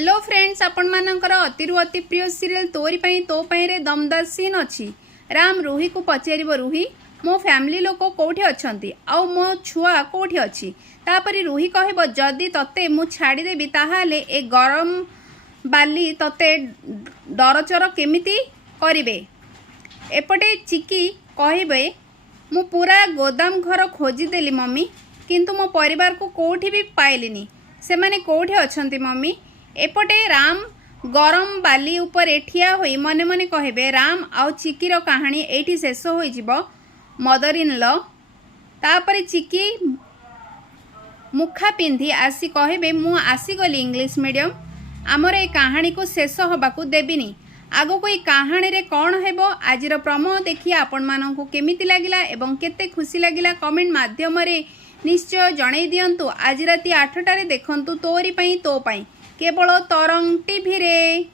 Hello friends आपण मानकर अतिरु अति प्रिय सीरियल तोरी पई तो पई रे दमदार सीन अछि। राम रूही को पचारिबो, रूही मो फैमिली लोक कोठी अछंती आउ मो छुआ कोठी अछि। तापरि रूही कहबो जदि तते मु छाड़ी देबी ताहाले ए गरम बाली तते डरचर केमिति करिवे। एपटे चिकी कहबे मु पूरा गोदाम घर खोजी देली मम्मी, किंतु मो परिवार को कोठी भी पाइलिनी, से माने कोठी अछंती मम्मी। एपटे राम गरम बाली उपरे ठिया होई मने मने कहबे राम आउ चिकीर कहानी एठी शेष हो जिवो मदर इन लॉ। तापरे चिकी मुखा पिंधि आसी कहबे मु आसी गली इंग्लिश मीडियम, आमर ए कहानी को शेष होबाकू देबिनी। आगो कोई कहानी रे कौन हेबो आजिर प्रमो देखि आपण माननकू केमिति लागिला एवं केते खुशी लागिला कमेंट माध्यम रे निश्चय जणाई दियंतु। आज राति 8 टारे देखंतु तोरी पई तो पई केवल तरंग टीवी रे।